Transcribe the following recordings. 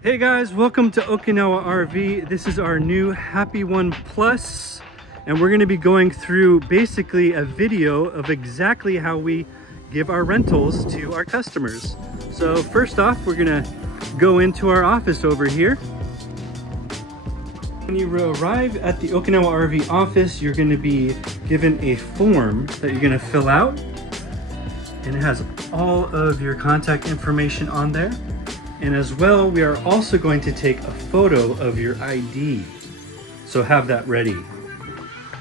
Hey guys, welcome to Okinawa RV. This is our new Happy1 Plus, and we're going to be going through basically a video of exactly how we give our rentals to our customers. So first off, we're going to go into our office over here. When you arrive at the Okinawa RV office, you're going to be given a form that you're going to fill out, and it has all of your contact information on there. And as well, we are also going to take a photo of your ID. So have that ready.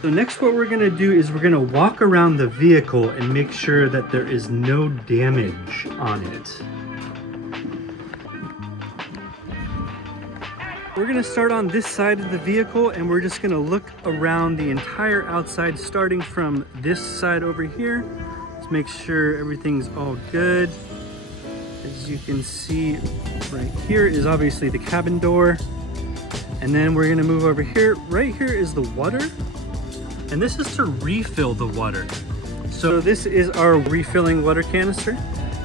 So next what we're gonna do is we're gonna walk around the vehicle and make sure that there is no damage on it. We're gonna start on this side of the vehicle and we're just gonna look around the entire outside, starting from this side over here. Let's make sure everything's all good. As you can see, right here is obviously the cabin door. And then we're gonna move over here. Right here is the water. And this is to refill the water. So this is our refilling water canister.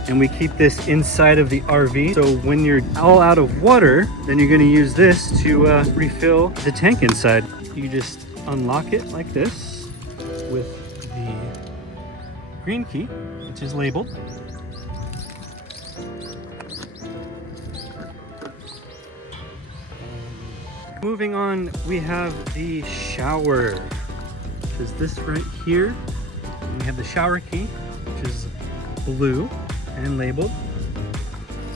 And we keep this inside of the RV. So when you're all out of water, then you're gonna use this to refill the tank inside. You just unlock it like this with the green key, which is labeled. Moving on, we have the shower, which is this right here. And we have the shower key, which is blue and labeled.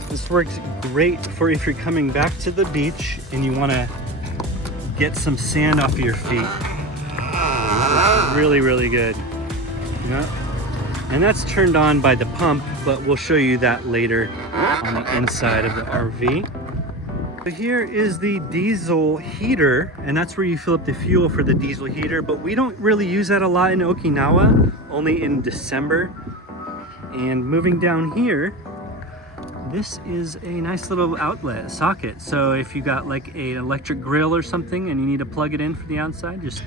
This works great for if you're coming back to the beach and you want to get some sand off of your feet. Really, really good. Yeah. And that's turned on by the pump, but we'll show you that later on the inside of the RV. So here is the diesel heater, and that's where you fill up the fuel for the diesel heater, but we don't really use that a lot in Okinawa, only in December. And moving down here, this is a nice little outlet socket. So if you got like an electric grill or something and you need to plug it in for the outside, just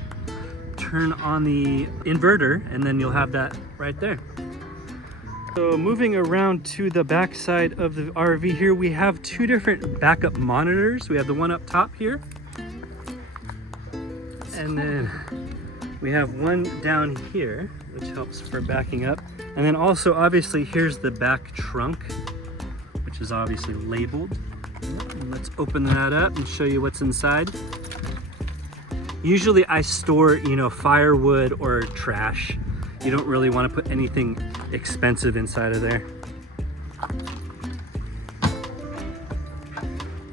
turn on the inverter and then you'll have that right there. So moving around to the back side of the RV here, we have two different backup monitors. We have the one up top here, and then we have one down here, which helps for backing up. And then also, obviously, here's the back trunk, which is obviously labeled. And let's open that up and show you what's inside. Usually I store, firewood or trash. You don't really want to put anything expensive inside of there. All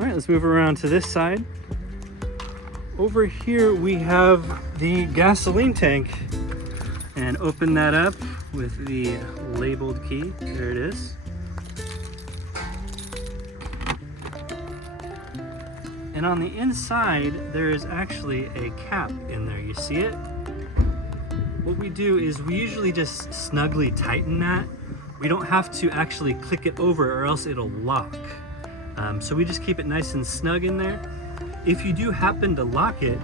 right, let's move around to this side. Over here we have the gasoline tank, and open that up with the labeled key. There it is. And on the inside there is actually a cap in there. You see it? What we do is we usually just snugly tighten that. We don't have to actually click it over or else it'll lock. So we just keep it nice and snug in there. If you do happen to lock it,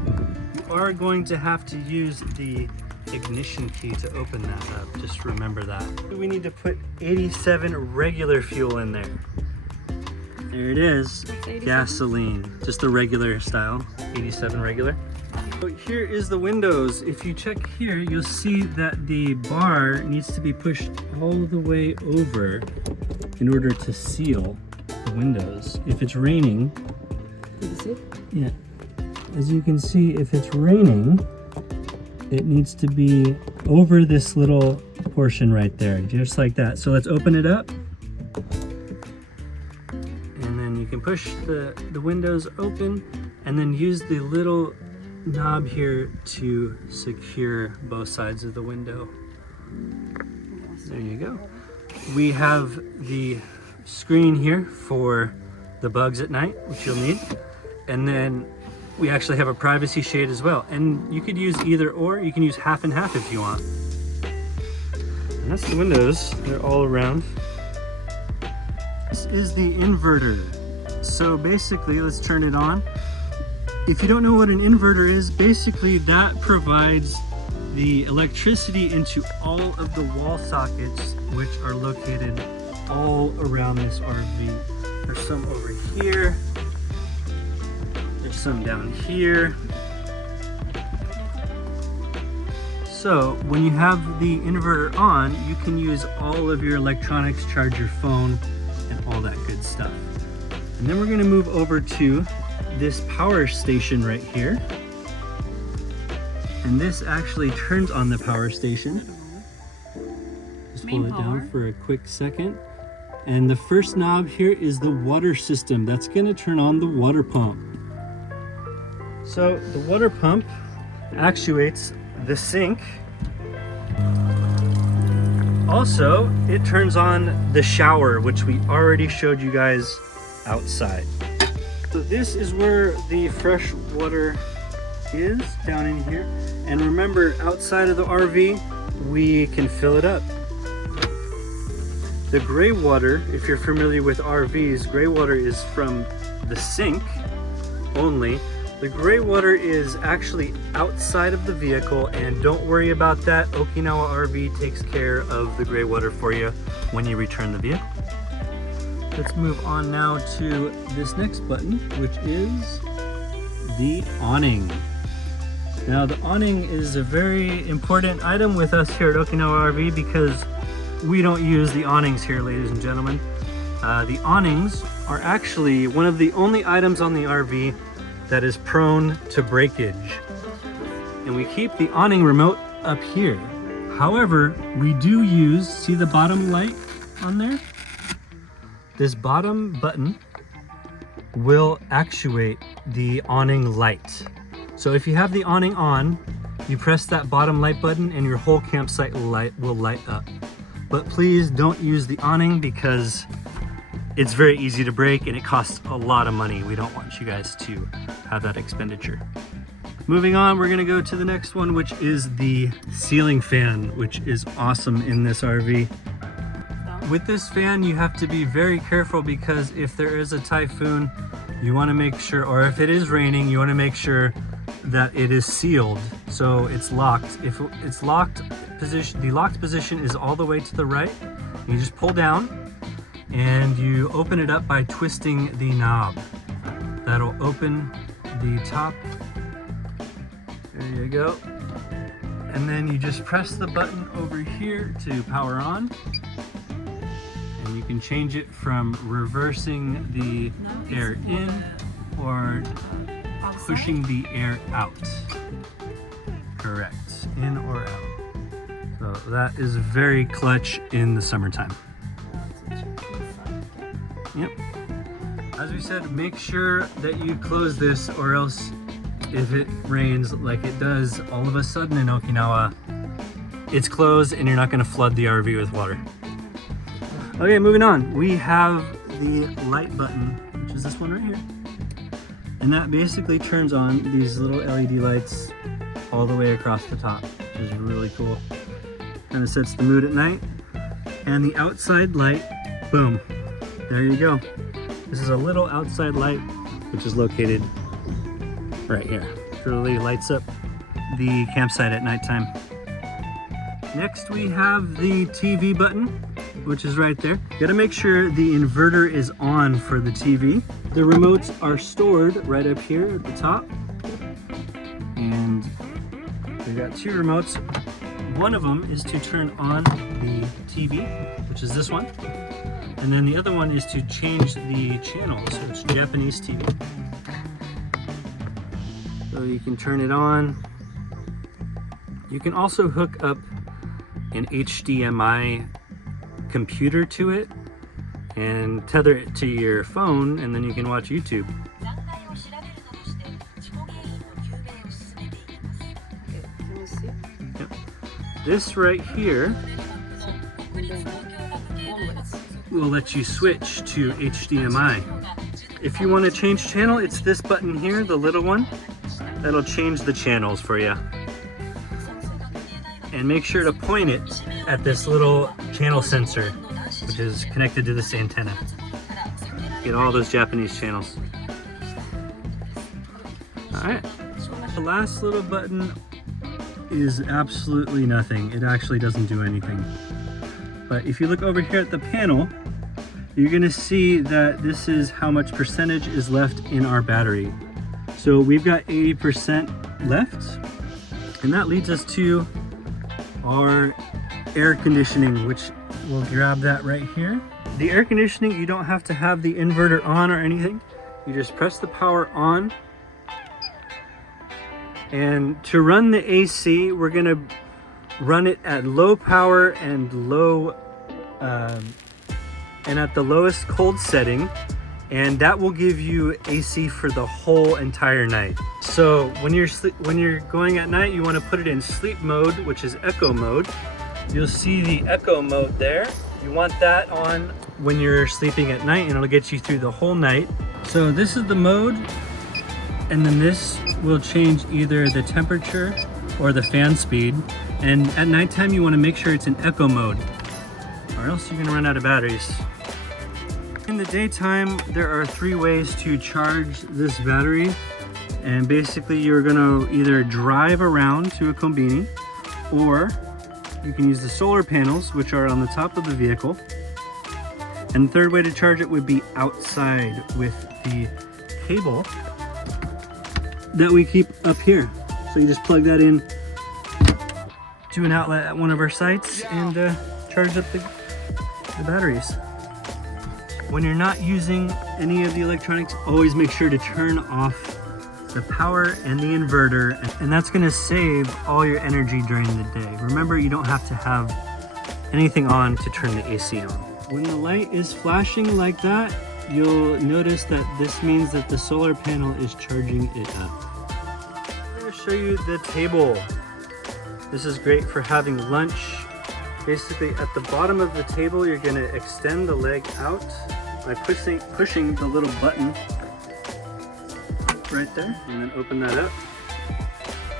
you are going to have to use the ignition key to open that up. Just remember that. We need to put 87 regular fuel in there. There it is, gasoline, just the regular style, 87 regular. So here is the windows. If you check here, you'll see that the bar needs to be pushed all the way over in order to seal the windows. If it's raining, yeah, as you can see, if it's raining, it needs to be over this little portion right there, just like that. So let's open it up. And then you can push the windows open and then use the little knob here to secure both sides of the window. There you go. We have the screen here for the bugs at night, which you'll need. And then we actually have a privacy shade as well. And you could use either or. You can use half and half if you want. And that's the windows. They're all around. This is the inverter. So basically, let's turn it on. If you don't know what an inverter is, basically that provides the electricity into all of the wall sockets, which are located all around this RV. There's some over here, some down here. So when you have the inverter on, you can use all of your electronics, charge your phone, and all that good stuff. And then we're gonna move over to this power station right here. And this actually turns on the power station. Just hold it down for a quick second. And the first knob here is the water system. That's gonna turn on the water pump. So the water pump actuates the sink. Also, it turns on the shower, which we already showed you guys outside. So this is where the fresh water is, down in here. And remember, outside of the RV, we can fill it up. The gray water, if you're familiar with RVs, gray water is from the sink only. The gray water is actually outside of the vehicle, and don't worry about that. Okinawa RV takes care of the gray water for you when you return the vehicle. Let's move on now to this next button, which is the awning. Now the awning is a very important item with us here at Okinawa RV because we don't use the awnings here, ladies and gentlemen. The awnings are actually one of the only items on the RV that is prone to breakage. And we keep the awning remote up here. However, we do use, see the bottom light on there? This bottom button will actuate the awning light. So if you have the awning on, you press that bottom light button and your whole campsite light will light up. But please don't use the awning because it's very easy to break and it costs a lot of money. We don't want you guys to have that expenditure. Moving on, we're gonna go to the next one, which is the ceiling fan, which is awesome in this RV. With this fan, you have to be very careful because if there is a typhoon, you wanna make sure, or if it is raining, you wanna make sure that it is sealed, so it's locked. If it's locked position, the locked position is all the way to the right. You just pull down and you open it up by twisting the knob. That'll open the top. There you go. And then you just press the button over here to power on. And you can change it from reversing the air in or pushing the air out. Correct, in or out. So that is very clutch in the summertime. Yep. As we said, make sure that you close this, or else if it rains like it does all of a sudden in Okinawa, it's closed and you're not going to flood the RV with water. Okay, moving on. We have the light button, which is this one right here. And that basically turns on these little LED lights all the way across the top, which is really cool. Kind of sets the mood at night. And the outside light, boom, there you go. This is a little outside light, which is located right here. It really lights up the campsite at nighttime. Next we have the TV button, which is right there. You gotta make sure the inverter is on for the TV. The remotes are stored right up here at the top. And we got two remotes. One of them is to turn on the TV, which is this one. And then the other one is to change the channel, so it's Japanese TV. So you can turn it on. You can also hook up an HDMI computer to it and tether it to your phone, and then you can watch YouTube. Yep. This right here will let you switch to HDMI. If you want to change channel, it's this button here, the little one. That'll change the channels for you. And make sure to point it at this little channel sensor, which is connected to this antenna. Get all those Japanese channels. All right. The last little button is absolutely nothing. It actually doesn't do anything. But if you look over here at the panel, you're gonna see that this is how much percentage is left in our battery. So we've got 80% left, and that leads us to our air conditioning, which we'll grab that right here. The air conditioning, you don't have to have the inverter on or anything. You just press the power on. And to run the AC, we're gonna run it at low power and low, and at the lowest cold setting, and that will give you AC for the whole entire night. So when you're going at night, you want to put it in sleep mode, which is echo mode. You'll see the echo mode there. You want that on when you're sleeping at night, and it'll get you through the whole night. So this is the mode, and then this will change either the temperature or the fan speed. And at nighttime, you want to make sure it's in echo mode, or else you're gonna run out of batteries. In the daytime, there are 3 ways to charge this battery. And basically, you're gonna either drive around to a kombini, or you can use the solar panels, which are on the top of the vehicle. And the third way to charge it would be outside with the cable that we keep up here. So you just plug that in to an outlet at one of our sites and charge up the batteries. When you're not using any of the electronics, always make sure to turn off the power and the inverter, and that's going to save all your energy during the day. Remember, you don't have to have anything on to turn the AC on. When the light is flashing like that, you'll notice that this means that the solar panel is charging it up. I'm going to show you the table. This is great for having lunch. Basically, at the bottom of the table, you're going to extend the leg out by pushing the little button right there, and then open that up.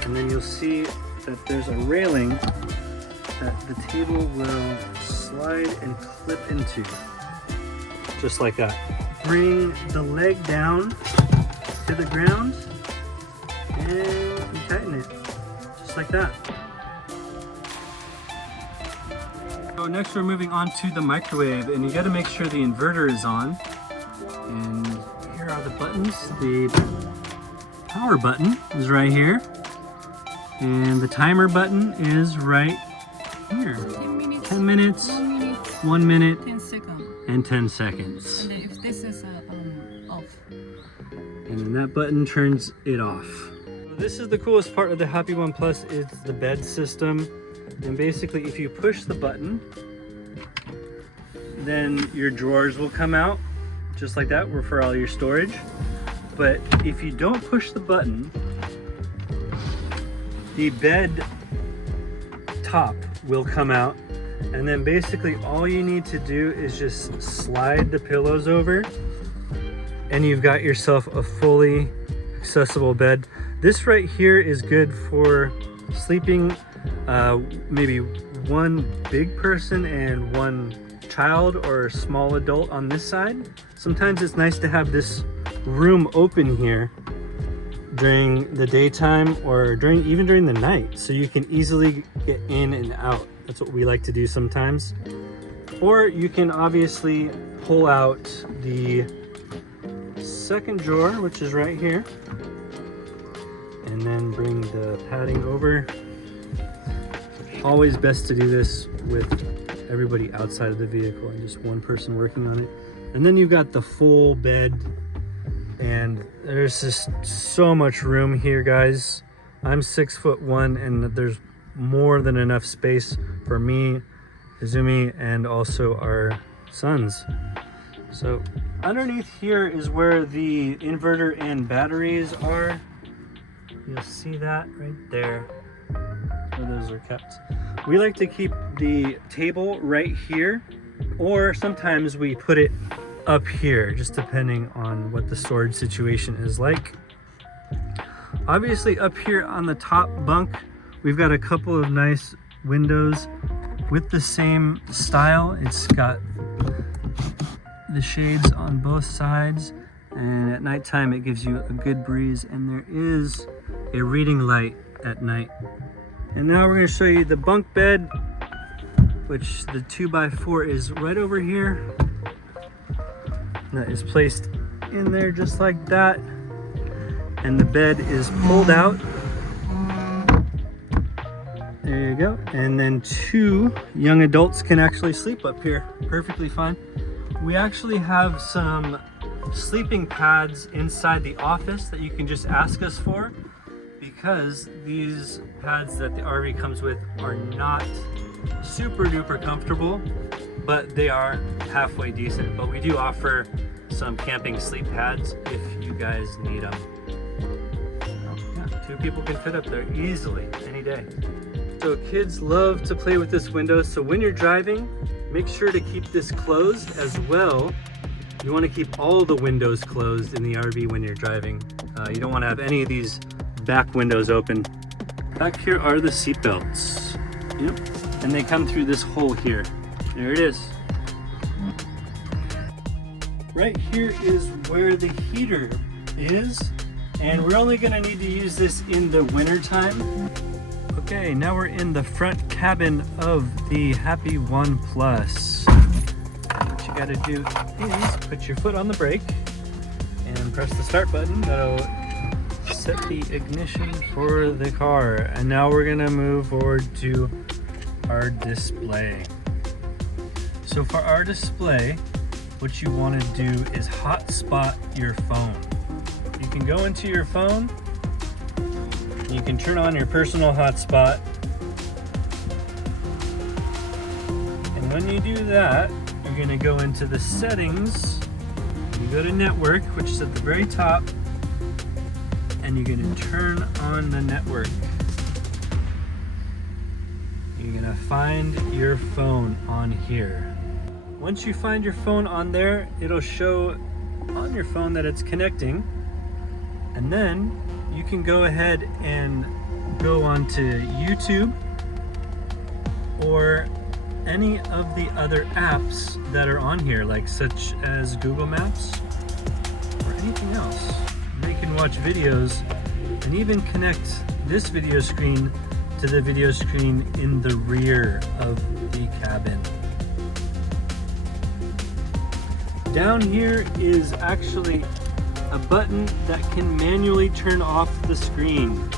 And then you'll see that there's a railing that the table will slide and clip into, just like that. Bring the leg down to the ground and you tighten it, just like that. So next we're moving on to the microwave, and you got to make sure the inverter is on. And here are the buttons. The power button is right here, and the timer button is right here. 10 minutes, 1 minute, 10 seconds, and 10 seconds. and then if this is off, And then that button turns it off. This is the coolest part of the Happy1 Plus, is the bed system. And basically, if you push the button, then your drawers will come out just like that, for all your storage. But if you don't push the button, the bed top will come out, and then basically all you need to do is just slide the pillows over, and you've got yourself a fully accessible bed. This right here is good for sleeping maybe one big person and one child or small adult on this side. Sometimes it's nice to have this room open here during the daytime, or even during the night, so you can easily get in and out. That's what we like to do sometimes. Or you can obviously pull out the second drawer, which is right here, and then bring the padding over. Always best to do this with everybody outside of the vehicle and just one person working on it. And then you've got the full bed, and there's just so much room here, guys. I'm 6'1", and there's more than enough space for me, Izumi, and also our sons. So underneath here is where the inverter and batteries are. You'll see that right there, where those are kept. We like to keep the table right here, or sometimes we put it up here, just depending on what the storage situation is like. Obviously, up here on the top bunk, we've got a couple of nice windows with the same style. It's got the shades on both sides, and at nighttime it gives you a good breeze, and there is a reading light at night. And now we're going to show you the bunk bed, which the 2x4 is right over here. That is placed in there just like that. and the bed is pulled out. There you go. And then 2 young adults can actually sleep up here perfectly fine. We actually have some sleeping pads inside the office that you can just ask us for, because these pads that the RV comes with are not super duper comfortable, but they are halfway decent. But we do offer some camping sleep pads if you guys need them. Yeah, 2 people can fit up there easily any day. So kids love to play with this window, so when you're driving, make sure to keep this closed as well. You want to keep all the windows closed in the RV when you're driving. You don't want to have any of these back windows open. Back here are the seat belts. Yep. And they come through this hole here. There it is. Right here is where the heater is, and we're only going to need to use this in the winter time. Okay, now we're in the front cabin of the Happy1 Plus. What you gotta do is put your foot on the brake and press the start button. That'll set the ignition for the car. And now we're gonna move forward to our display. So for our display, what you wanna do is hotspot your phone. You can go into your phone, you can turn on your personal hotspot, and when you do that, you're going to go into the settings, you go to network, which is at the very top, and you're going to turn on the network. You're going to find your phone on here. Once you find your phone on there, it'll show on your phone that it's connecting, and then you can go ahead and go onto YouTube or any of the other apps that are on here, like such as Google Maps or anything else. They can watch videos and even connect this video screen to the video screen in the rear of the cabin. Down here is actually a button that can manually turn off the screen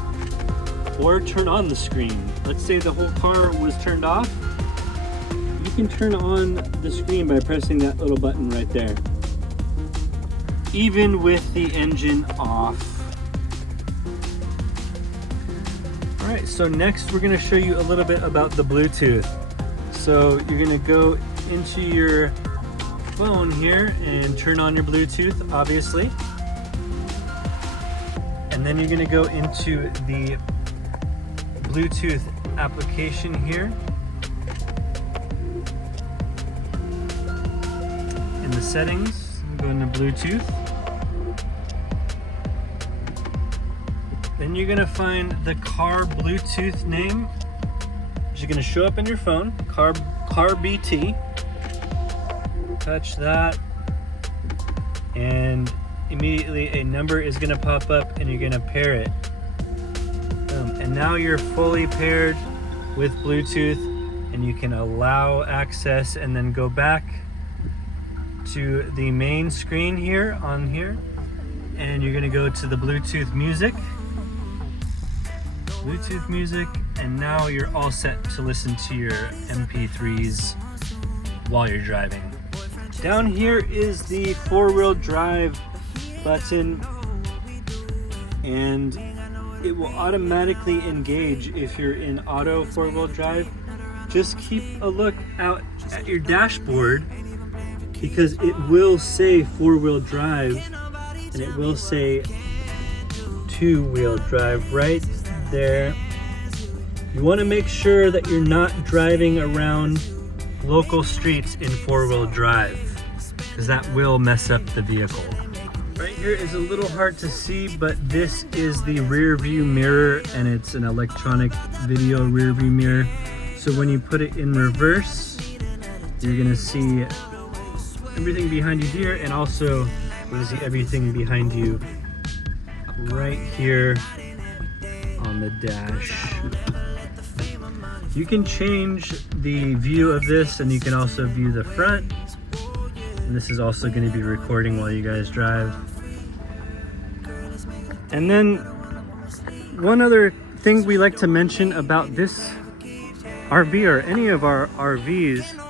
or turn on the screen. Let's say the whole car was turned off. You can turn on the screen by pressing that little button right there, even with the engine off. All right, so next we're gonna show you a little bit about the Bluetooth. So you're gonna go into your phone here and turn on your Bluetooth, obviously. And then you're going to go into the Bluetooth application here. In the settings, go into Bluetooth. Then you're going to find the car Bluetooth name, which is going to show up in your phone, car BT. Touch that, and immediately a number is going to pop up and you're going to pair it. And now you're fully paired with Bluetooth, and you can allow access and then go back to the main screen here on here, and you're going to go to the Bluetooth music, and now you're all set to listen to your MP3s while you're driving. Down here is the 4-wheel drive button, and it will automatically engage if you're in auto 4-wheel drive. Just keep a look out at your dashboard, because it will say 4-wheel drive and it will say 2-wheel drive right there. You want to make sure that you're not driving around local streets in 4-wheel drive, because that will mess up the vehicle. Right here is a little hard to see, but this is the rear view mirror, and it's an electronic video rear view mirror. So when you put it in reverse, you're gonna see everything behind you here, and also you're gonna see everything behind you right here on the dash. You can change the view of this, and you can also view the front. And this is also going to be recording while you guys drive. And then one other thing we like to mention about this RV or any of our RVs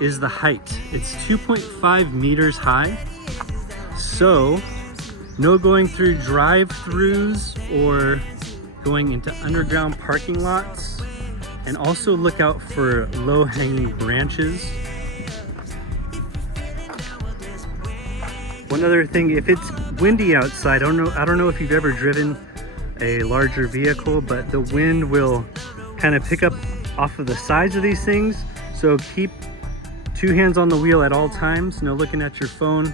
is the height. It's 2.5 meters high. So no going through drive-throughs or going into underground parking lots. And also look out for low-hanging branches. One other thing, if it's windy outside, I don't know if you've ever driven a larger vehicle, but the wind will kind of pick up off of the sides of these things. So keep 2 hands on the wheel at all times, no looking at your phone,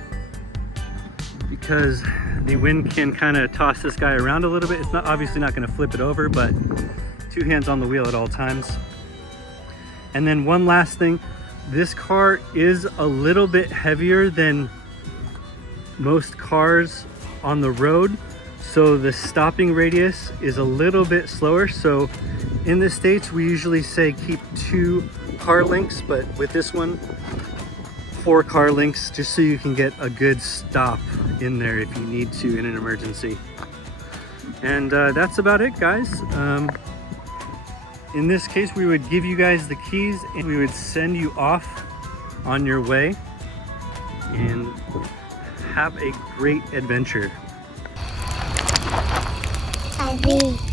because the wind can kind of toss this guy around a little bit. It's not obviously not going to flip it over, but 2 hands on the wheel at all times. And then one last thing, this car is a little bit heavier than most cars on the road, so the stopping radius is a little bit slower. So in the States we usually say keep 2 car lengths, but with this one 4 car lengths, just so you can get a good stop in there if you need to in an emergency. And that's about it, guys. In this case, we would give you guys the keys and we would send you off on your way and have a great adventure. RV.